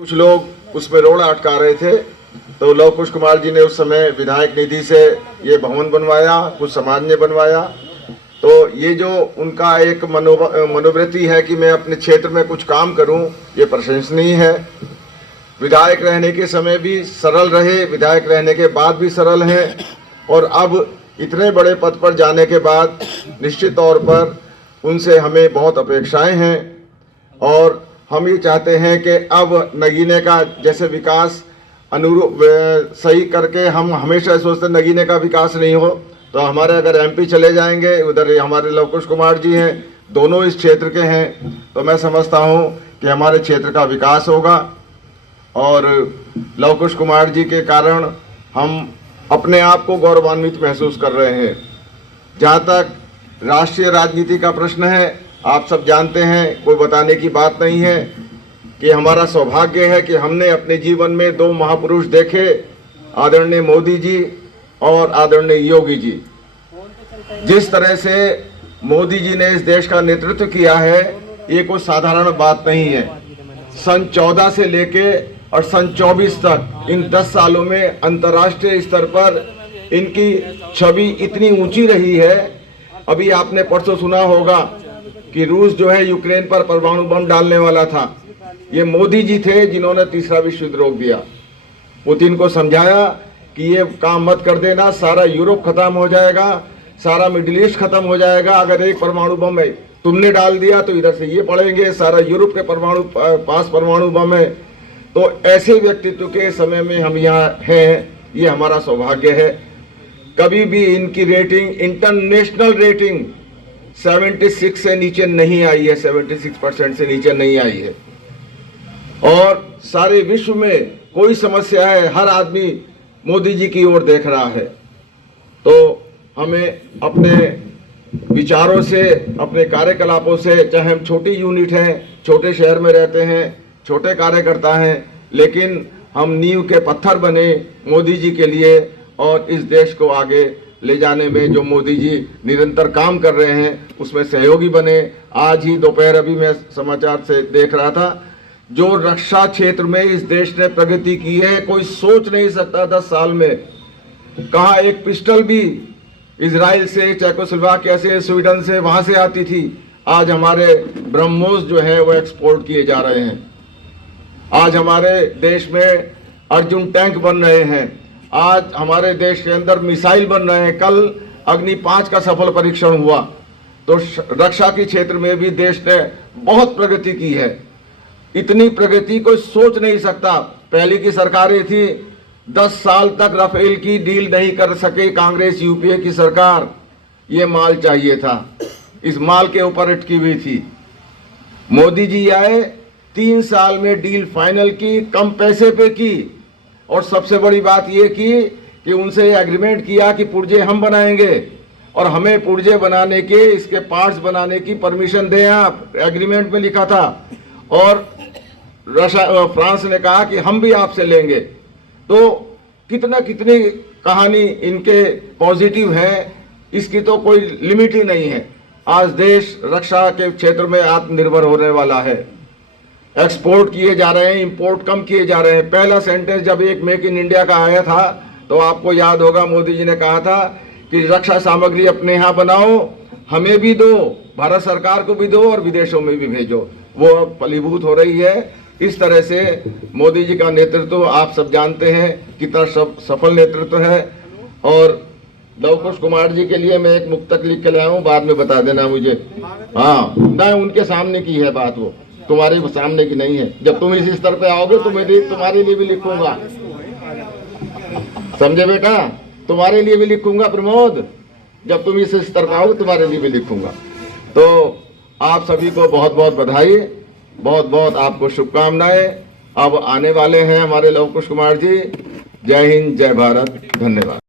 कुछ लोग उसमें रोड़ा अटका रहे थे, तो लव कुश कुमार जी ने उस समय विधायक निधि से ये भवन बनवाया, कुछ समाज ने बनवाया। तो ये जो उनका एक मनोवृत्ति है कि मैं अपने क्षेत्र में कुछ काम करूं, ये प्रशंसनीय है। विधायक रहने के समय भी सरल रहे, विधायक रहने के बाद भी सरल हैं, और अब इतने बड़े पद पर जाने के बाद निश्चित तौर पर उनसे हमें बहुत अपेक्षाएं हैं। और हम ये चाहते हैं कि अब नगीने का जैसे विकास अनुरूप सही करके, हम हमेशा सोचते नगीने का विकास नहीं हो तो हमारे अगर एमपी चले जाएंगे, उधर हमारे लव कुश कुमार जी हैं, दोनों इस क्षेत्र के हैं, तो मैं समझता हूँ कि हमारे क्षेत्र का विकास होगा। और लव कुश कुमार जी के कारण हम अपने आप को गौरवान्वित महसूस कर रहे हैं। जहाँ तक राष्ट्रीय राजनीति का प्रश्न है, आप सब जानते हैं, कोई बताने की बात नहीं है कि हमारा सौभाग्य है कि हमने अपने जीवन में दो महापुरुष देखे, आदरणीय मोदी जी और आदरणीय योगी जी। जिस तरह से मोदी जी ने इस देश का नेतृत्व किया है, ये कोई साधारण बात नहीं है। सन 14 से लेके और सन 24 तक, इन 10 सालों में अंतर्राष्ट्रीय स्तर पर इनकी छवि इतनी ऊंची रही है। अभी आपने परसों सुना होगा कि रूस जो है यूक्रेन पर परमाणु बम डालने वाला था। ये मोदी जी थे जिन्होंने तीसरा विश्व युद्ध रोक दिया। पुतिन को समझाया कि ये काम मत कर देना, सारा यूरोप खत्म हो जाएगा, सारा मिडिल ईस्ट खत्म हो जाएगा। अगर एक परमाणु बम है तुमने डाल दिया तो इधर से ये पड़ेंगे, सारा यूरोप के पास परमाणु बम है। तो ऐसे व्यक्तित्व के समय में हम यहाँ हैं, ये हमारा सौभाग्य है। कभी भी इनकी रेटिंग, इंटरनेशनल रेटिंग 76 से नीचे नहीं आई है, 76% से नीचे नहीं आई है। और सारे विश्व में कोई समस्या है, हर आदमी मोदी जी की ओर देख रहा है। तो हमें अपने विचारों से, अपने कार्यकलापों से, चाहे हम छोटी यूनिट हैं, छोटे शहर में रहते हैं, छोटे कार्यकर्ता हैं, लेकिन हम नींव के पत्थर बने मोदी जी के लिए, और इस देश को आगे ले जाने में जो मोदी जी निरंतर काम कर रहे हैं उसमें सहयोगी बने। आज ही दोपहर अभी मैं समाचार से देख रहा था, जो रक्षा क्षेत्र में इस देश ने प्रगति की है, कोई सोच नहीं सकता 10 साल में। कहाँ एक पिस्टल भी इजराइल से, चेकोस्लोवाकिया से, स्वीडन से, वहाँ से आती थी। आज हमारे ब्रह्मोस जो है वो एक्सपोर्ट किए जा रहे हैं। आज हमारे देश में अर्जुन टैंक बन रहे हैं। आज हमारे देश के अंदर मिसाइल बन रहे हैं। कल अग्नि 5 का सफल परीक्षण हुआ। तो रक्षा के क्षेत्र में भी देश ने बहुत प्रगति की है। इतनी प्रगति कोई सोच नहीं सकता। पहले की सरकारें थी, 10 साल तक राफेल की डील नहीं कर सके कांग्रेस यूपीए की सरकार। ये माल चाहिए था, इस माल के ऊपर अटकी हुई थी। मोदी जी आए, 3 साल में डील फाइनल की, कम पैसे पे की। और सबसे बड़ी बात ये की कि उनसे एग्रीमेंट किया कि पुर्जे हम बनाएंगे, और हमें पुर्जे बनाने के, इसके पार्ट्स बनाने की परमिशन दें आप, एग्रीमेंट में लिखा था। और फ्रांस ने कहा कि हम भी आपसे लेंगे। तो कितनी कहानी इनके पॉजिटिव है, इसकी तो कोई लिमिट ही नहीं है। आज देश रक्षा के क्षेत्र में आत्मनिर्भर होने वाला है। एक्सपोर्ट किए जा रहे हैं, इंपोर्ट कम किए जा रहे हैं। पहला सेंटेंस जब एक मेक इन इंडिया का आया था तो आपको याद होगा, मोदी जी ने कहा था कि रक्षा सामग्री अपने यहाँ बनाओ, हमें भी दो, भारत सरकार को भी दो, और विदेशों में भी भेजो। वो अब फलीभूत हो रही है। इस तरह से मोदी जी का नेतृत्व आप सब जानते हैं कितना सफल नेतृत्व है। और लव कुश कुमार जी के लिए मैं एक मुक्तक लिख के लाया हूँ, बाद में बता देना मुझे। हाँ, ना उनके सामने की है बात, वो तुम्हारे सामने की नहीं है। जब तुम इस स्तर पे आओगे तो मैं तुम्हारे लिए भी लिखूंगा, समझे बेटा? तुम्हारे लिए भी लिखूंगा प्रमोद, जब तुम इस स्तर पे आओगे तुम्हारे लिए भी लिखूंगा। तो आप सभी को बहुत बहुत बधाई, बहुत बहुत आपको शुभकामनाएं। अब आने वाले हैं हमारे लव कुश कुमार जी। जय हिंद, जय भारत, धन्यवाद।